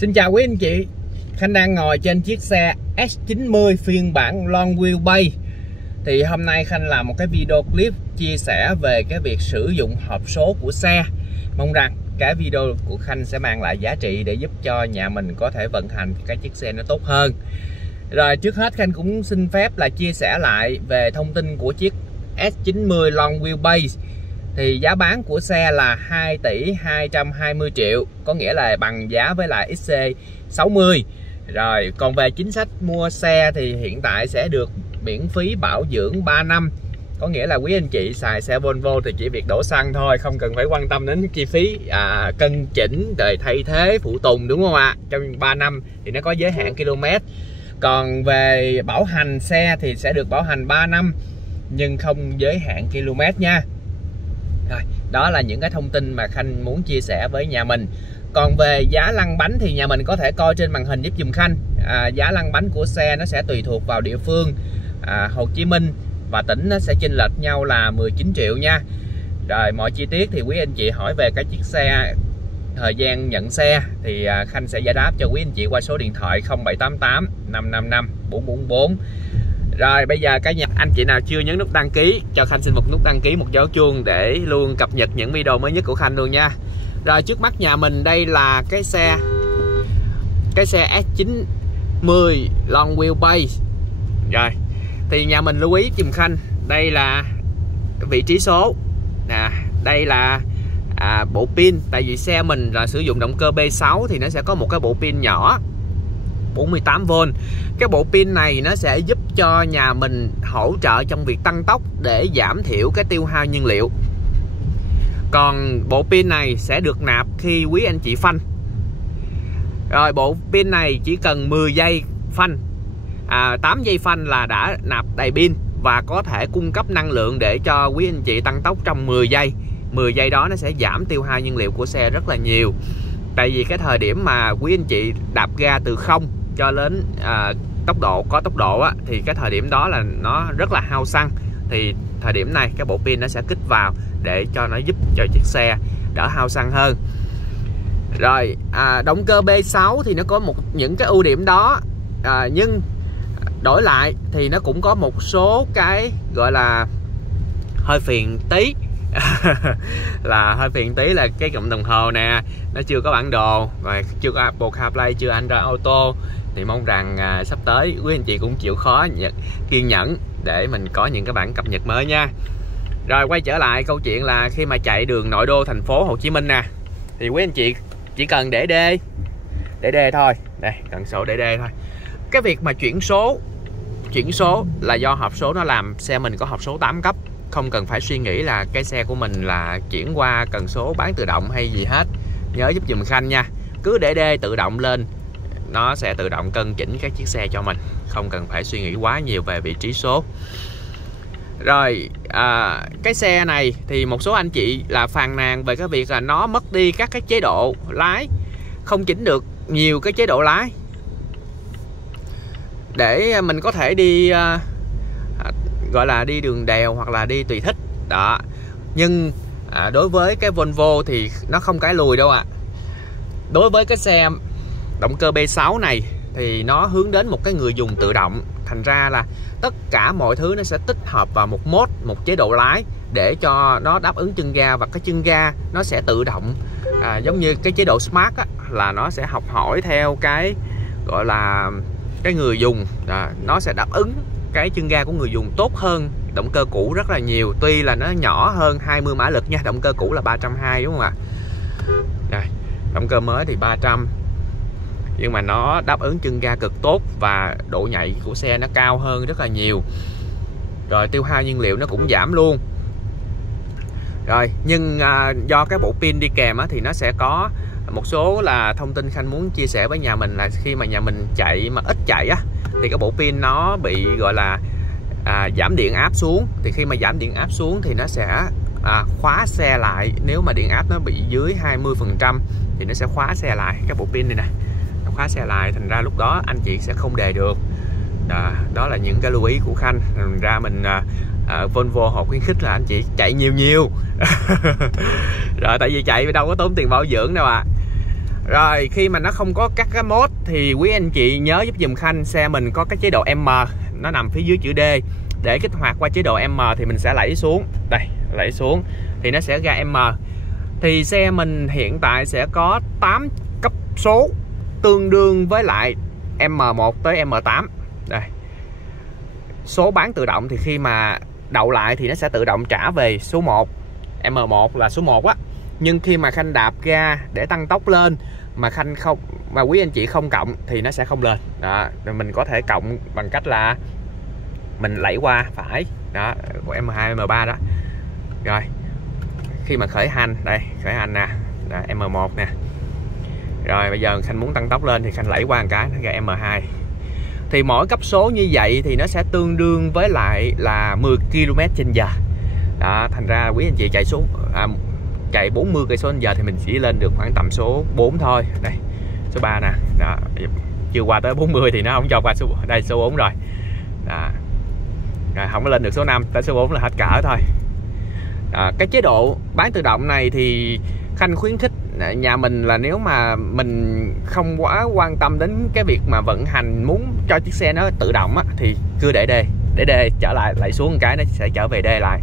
Xin chào quý anh chị, Khanh đang ngồi trên chiếc xe S90 phiên bản Long Wheelbase. Thì hôm nay Khanh làm một cái video clip chia sẻ về cái việc sử dụng hộp số của xe. Mong rằng cái video của Khanh sẽ mang lại giá trị để giúp cho nhà mình có thể vận hành cái chiếc xe nó tốt hơn. Rồi trước hết Khanh cũng xin phép là chia sẻ lại về thông tin của chiếc S90 Long Wheelbase. Thì giá bán của xe là 2 tỷ 220 triệu, có nghĩa là bằng giá với lại XC60. Rồi còn về chính sách mua xe thì hiện tại sẽ được miễn phí bảo dưỡng 3 năm. Có nghĩa là quý anh chị xài xe Volvo thì chỉ việc đổ xăng thôi, không cần phải quan tâm đến chi phí cân chỉnh rồi thay thế phụ tùng, đúng không ạ? Trong 3 năm thì nó có giới hạn km. Còn về bảo hành xe thì sẽ được bảo hành 3 năm nhưng không giới hạn km nha. Rồi, đó là những cái thông tin mà Khanh muốn chia sẻ với nhà mình. Còn về giá lăn bánh thì nhà mình có thể coi trên màn hình giúp dùm Khanh. Giá lăn bánh của xe nó sẽ tùy thuộc vào địa phương. Hồ Chí Minh và tỉnh nó sẽ chênh lệch nhau là 19 triệu nha. Rồi mọi chi tiết thì quý anh chị hỏi về cái chiếc xe, thời gian nhận xe thì Khanh sẽ giải đáp cho quý anh chị qua số điện thoại 0788 555 444. Rồi bây giờ cả nhà anh chị nào chưa nhấn nút đăng ký cho Khanh xin một nút đăng ký, một dấu chuông để luôn cập nhật những video mới nhất của Khanh luôn nha. Rồi trước mắt nhà mình đây là cái xe S90 Long Wheelbase. Rồi thì nhà mình lưu ý giùm Khanh, đây là vị trí số nè, đây là bộ pin. Tại vì xe mình là sử dụng động cơ B6 thì nó sẽ có một cái bộ pin nhỏ 48V. Cái bộ pin này nó sẽ giúp cho nhà mình hỗ trợ trong việc tăng tốc để giảm thiểu cái tiêu hao nhiên liệu. Còn bộ pin này sẽ được nạp khi quý anh chị phanh. Rồi bộ pin này chỉ cần 10 giây phanh, 8 giây phanh là đã nạp đầy pin và có thể cung cấp năng lượng để cho quý anh chị tăng tốc trong 10 giây. 10 giây đó nó sẽ giảm tiêu hao nhiên liệu của xe rất là nhiều. Tại vì cái thời điểm mà quý anh chị đạp ga từ 0 cho đến có tốc độ á, thì cái thời điểm đó là nó rất là hao xăng. Thì thời điểm này cái bộ pin nó sẽ kích vào để cho nó giúp cho chiếc xe đỡ hao xăng hơn. Rồi động cơ B6 thì nó có những cái ưu điểm đó, nhưng đổi lại thì nó cũng có một số cái gọi là hơi phiền tí. Là hơi phiền tí là cái cụm đồng hồ nè, nó chưa có bản đồ, rồi chưa có Apple CarPlay, chưa Android Auto. Thì mong rằng sắp tới quý anh chị cũng chịu khó kiên nhẫn để mình có những cái bản cập nhật mới nha. Rồi quay trở lại câu chuyện là khi mà chạy đường nội đô thành phố Hồ Chí Minh nè, thì quý anh chị chỉ cần để D thôi. Đây, cần sổ để D thôi. Cái việc mà chuyển số là do hộp số nó làm. Xe mình có hộp số 8 cấp, không cần phải suy nghĩ là cái xe của mình là chuyển qua cần số bán tự động hay gì hết. Nhớ giúp dùm Khanh nha, cứ để D tự động lên, nó sẽ tự động cân chỉnh các chiếc xe cho mình, không cần phải suy nghĩ quá nhiều về vị trí số. Rồi cái xe này thì một số anh chị là phàn nàn về cái việc là nó mất đi các cái chế độ lái, không chỉnh được nhiều cái chế độ lái để mình có thể đi gọi là đi đường đèo hoặc là đi tùy thích đó. Nhưng đối với cái Volvo thì nó không cái lùi đâu ạ. Đối với cái xe động cơ B6 này thì nó hướng đến một cái người dùng tự động, thành ra là tất cả mọi thứ nó sẽ tích hợp vào một mode, một chế độ lái để cho nó đáp ứng chân ga, và cái chân ga nó sẽ tự động giống như cái chế độ Smart á, là nó sẽ học hỏi theo cái gọi là cái người dùng, nó sẽ đáp ứng cái chân ga của người dùng tốt hơn động cơ cũ rất là nhiều. Tuy là nó nhỏ hơn 20 mã lực nha, động cơ cũ là 320 đúng không ạ? Đây, động cơ mới thì 300, nhưng mà nó đáp ứng chân ga cực tốt và độ nhạy của xe nó cao hơn rất là nhiều. Rồi tiêu hao nhiên liệu nó cũng giảm luôn. Rồi nhưng do cái bộ pin đi kèm á, thì nó sẽ có một số là thông tin Khanh muốn chia sẻ với nhà mình là khi mà nhà mình chạy mà ít chạy á, thì cái bộ pin nó bị gọi là giảm điện áp xuống. Thì khi mà giảm điện áp xuống thì nó sẽ khóa xe lại. Nếu mà điện áp nó bị dưới 20% thì nó sẽ khóa xe lại. Cái bộ pin này nè, nó khóa xe lại, thành ra lúc đó anh chị sẽ không đề được. Đó là những cái lưu ý của Khanh. Thành ra mình Volvo họ khuyến khích là anh chị chạy nhiều. Rồi tại vì chạy đâu có tốn tiền bảo dưỡng đâu ạ. Rồi khi mà nó không có các cái mốt thì quý anh chị nhớ giúp dùm Khanh, xe mình có cái chế độ M, nó nằm phía dưới chữ D. Để kích hoạt qua chế độ M thì mình sẽ đẩy xuống. Đây, đẩy xuống thì nó sẽ ra M. Thì xe mình hiện tại sẽ có 8 cấp số tương đương với lại M1 tới M8. Đây. Số bán tự động thì khi mà đậu lại thì nó sẽ tự động trả về số 1. M1 là số 1 á. Nhưng khi mà Khanh đạp ga để tăng tốc lên mà Khanh không, mà quý anh chị không cộng thì nó sẽ không lên. Đó, rồi mình có thể cộng bằng cách là mình đẩy qua phải. Đó, của M2, M3 đó. Rồi. Khi mà khởi hành, đây, khởi hành nè, đó, M1 nè. Rồi bây giờ Khanh muốn tăng tốc lên thì Khanh đẩy qua một cái nó ra M2. Thì mỗi cấp số như vậy thì nó sẽ tương đương với lại là 10 km/h. Đó, thành ra quý anh chị chạy xuống chạy 40 km/h thì mình chỉ lên được khoảng tầm số 4 thôi. Đây, số 3 nè. Đó, chưa qua tới 40 thì nó không cho qua số, đây số 4 rồi. Đó. Rồi không có lên được số 5, tới số 4 là hết cỡ thôi. Cái chế độ bán tự động này thì Khanh khuyến khích nhà mình là nếu mà mình không quá quan tâm đến cái việc mà vận hành, muốn cho chiếc xe nó tự động á, thì cứ để D trở lại xuống một cái nó sẽ trở về D lại.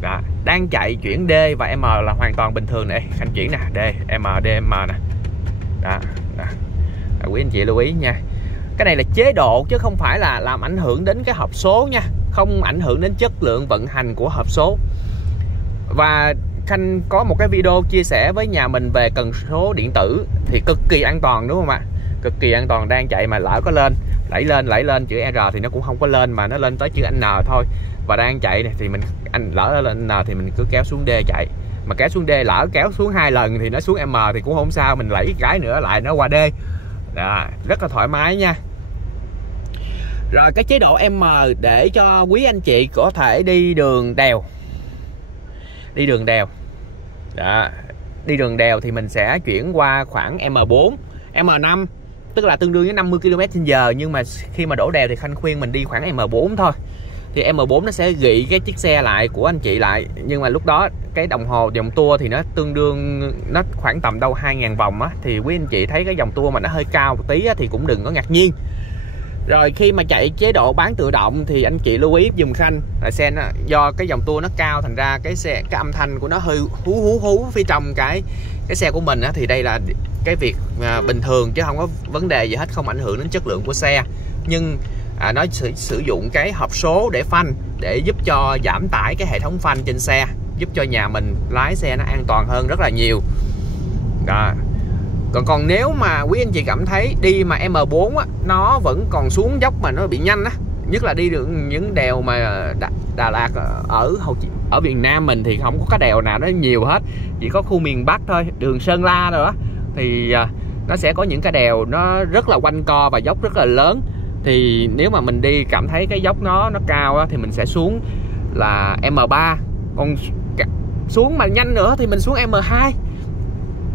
Đó, đang chạy chuyển D và M là hoàn toàn bình thường. Này Khanh chuyển nè, D, M nè. Đó, đó. Quý anh chị lưu ý nha, cái này là chế độ chứ không phải là làm ảnh hưởng đến cái hộp số nha, không ảnh hưởng đến chất lượng vận hành của hộp số. Và Khanh có một cái video chia sẻ với nhà mình về cần số điện tử thì cực kỳ an toàn, đúng không ạ? Cực kỳ an toàn. Đang chạy mà lỡ có lên, đẩy lên chữ R thì nó cũng không có lên mà nó lên tới chữ N thôi. Và đang chạy này thì mình lỡ lên N thì mình cứ kéo xuống D chạy. Mà kéo xuống D lỡ kéo xuống 2 lần thì nó xuống M thì cũng không sao, mình đẩy cái nữa lại nó qua D. Đó, rất là thoải mái nha. Rồi cái chế độ M để cho quý anh chị có thể đi đường đèo. Đó, đi đường đèo thì mình sẽ chuyển qua khoảng M4, M5, tức là tương đương với 50 km/h. Nhưng mà khi mà đổ đèo thì Khanh khuyên mình đi khoảng M4 thôi. Thì M4 nó sẽ gị cái chiếc xe lại của anh chị lại. Nhưng mà lúc đó cái đồng hồ vòng tua thì nó tương đương, nó khoảng tầm đâu 2.000 vòng á. Thì quý anh chị thấy cái vòng tua mà nó hơi cao một tí á, thì cũng đừng có ngạc nhiên. Rồi khi mà chạy chế độ bán tự động thì anh chị lưu ý dùm Khanh là xe nó, do cái vòng tua nó cao thành ra cái âm thanh của nó hơi hú phía trong cái xe của mình á, thì đây là cái việc bình thường chứ không có vấn đề gì hết, không ảnh hưởng đến chất lượng của xe. Nhưng nó sử dụng cái hộp số để phanh để giúp cho giảm tải cái hệ thống phanh trên xe, giúp cho nhà mình lái xe nó an toàn hơn rất là nhiều. Đó. Còn nếu mà quý anh chị cảm thấy đi mà M4 á, nó vẫn còn xuống dốc mà nó bị nhanh á, nhất là đi được những đèo mà Đà Lạt ở miền Nam mình thì không có cái đèo nào nó nhiều hết, chỉ có khu miền Bắc thôi, đường Sơn La rồi đó, thì nó sẽ có những cái đèo nó rất là quanh co và dốc rất là lớn. Thì nếu mà mình đi cảm thấy cái dốc nó cao á, thì mình sẽ xuống là M3, còn xuống mà nhanh nữa thì mình xuống M2.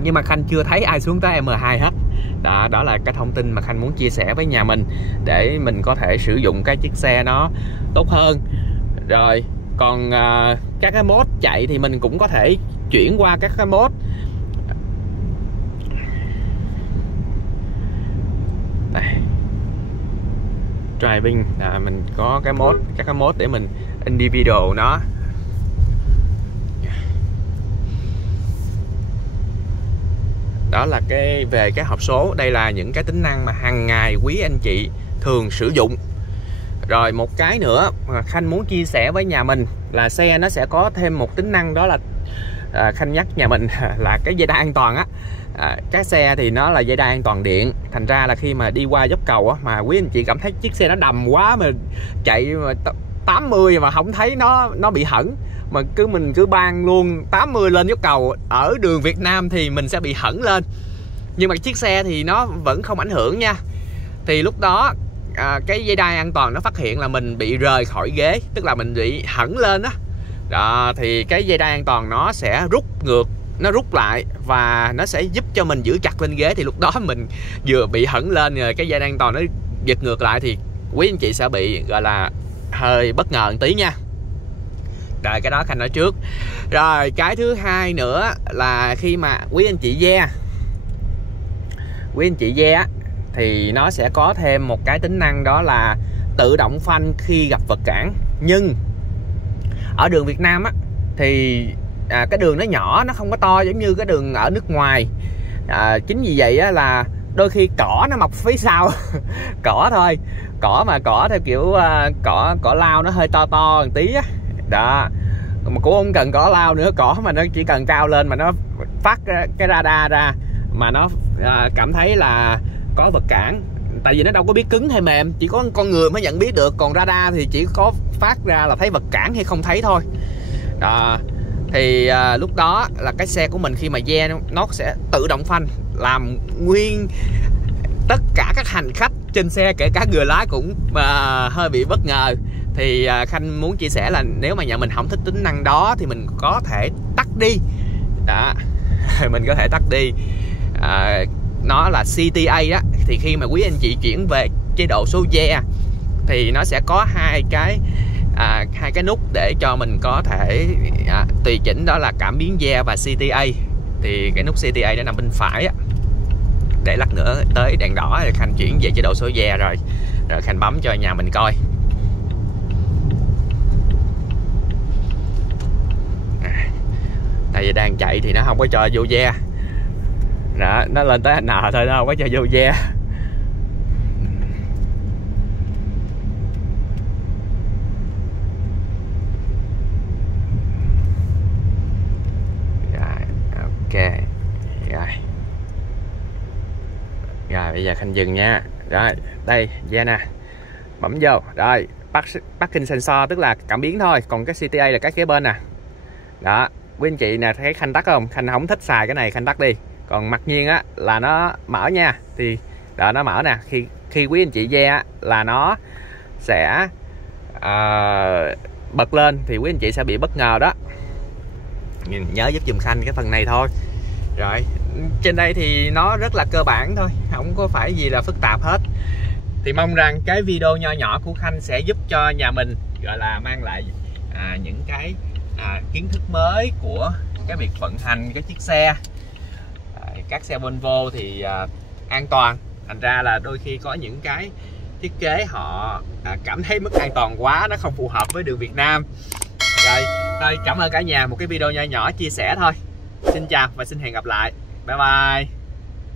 Nhưng mà Khanh chưa thấy ai xuống tới M2 hết. Đó là cái thông tin mà Khanh muốn chia sẻ với nhà mình để mình có thể sử dụng cái chiếc xe nó tốt hơn. Rồi còn các cái mode chạy thì mình cũng có thể chuyển qua các cái mode. Đây. Driving mình có cái mode, các cái mode để mình individual nó. Đó là về cái hộp số. Đây là những cái tính năng mà hàng ngày quý anh chị thường sử dụng. Rồi một cái nữa mà Khanh muốn chia sẻ với nhà mình là xe nó sẽ có thêm một tính năng, đó là Khanh nhắc nhà mình là cái dây đai an toàn á. Các xe thì nó là dây đai an toàn điện, thành ra là khi mà đi qua dốc cầu á, mà quý anh chị cảm thấy chiếc xe nó đầm quá mà chạy mà 80 mà không thấy nó bị hẫng, mà mình cứ ban luôn 80 lên dốc cầu ở đường Việt Nam thì mình sẽ bị hẫng lên. Nhưng mà chiếc xe thì nó vẫn không ảnh hưởng nha. Thì lúc đó cái dây đai an toàn nó phát hiện là mình bị rời khỏi ghế, tức là mình bị hẫng lên đó. Đó thì cái dây đai an toàn nó sẽ rút ngược, nó rút lại và nó sẽ giúp cho mình giữ chặt lên ghế. Thì lúc đó mình vừa bị hẫng lên rồi cái dây đai an toàn nó giật ngược lại thì quý anh chị sẽ bị gọi là hơi bất ngờ một tí nha. Rồi cái đó Khanh nói trước. Rồi cái thứ hai nữa là khi mà quý anh chị quý anh chị ve á, thì nó sẽ có thêm một cái tính năng đó là tự động phanh khi gặp vật cản. Nhưng ở đường Việt Nam á thì cái đường nó nhỏ, nó không có to giống như cái đường ở nước ngoài. Chính vì vậy á là đôi khi cỏ nó mọc phía sau cỏ thôi, cỏ theo kiểu cỏ lao nó hơi to một tí á đó, mà cũng không cần cỏ lao nữa, cỏ mà nó chỉ cần cao lên mà nó phát cái radar ra mà nó cảm thấy là có vật cản. Tại vì nó đâu có biết cứng hay mềm, chỉ có con người mới nhận biết được, còn radar thì chỉ có phát ra là thấy vật cản hay không thấy thôi đó. Thì lúc đó là cái xe của mình khi mà ve nó sẽ tự động phanh, làm nguyên tất cả các hành khách trên xe, kể cả người lái cũng hơi bị bất ngờ. Thì Khanh muốn chia sẻ là nếu mà nhà mình không thích tính năng đó thì mình có thể tắt đi đó mình có thể tắt đi. Nó là CTA đó, thì khi mà quý anh chị chuyển về chế độ số ve thì nó sẽ có hai cái nút để cho mình có thể tùy chỉnh, đó là cảm biến ve và CTA. Thì cái nút CTA nó nằm bên phải á, để lát nữa tới đèn đỏ thì Khanh chuyển về chế độ số ve rồi Khanh bấm cho nhà mình coi. Tại vì đang chạy thì nó không có cho vô ve đó, nó lên tới N thôi, nó không có cho vô ve. Rồi, ok. Rồi bây giờ Khanh dừng nha. Rồi đây ve nè, bấm vô. Rồi parking sensor tức là cảm biến thôi, còn cái CTA là cái kế bên nè đó. Quý anh chị nè thấy Khanh tắt không? Khanh không thích xài cái này, Khanh tắt đi. Còn mặc nhiên á là nó mở nha, thì đó, nó mở nè. Khi quý anh chị ve á là nó sẽ bật lên thì quý anh chị sẽ bị bất ngờ đó. Nhớ giúp dùm Khanh cái phần này thôi. Rồi trên đây thì nó rất là cơ bản thôi, không có phải gì là phức tạp hết. Thì mong rằng cái video nho nhỏ của Khanh sẽ giúp cho nhà mình gọi là mang lại những cái kiến thức mới của cái việc vận hành cái chiếc xe. Các xe Volvo thì an toàn, thành ra là đôi khi có những cái thiết kế họ cảm thấy mức an toàn quá, nó không phù hợp với đường Việt Nam. Rồi thôi, cảm ơn cả nhà, một cái video nho nhỏ chia sẻ thôi. Xin chào và xin hẹn gặp lại. Bye bye.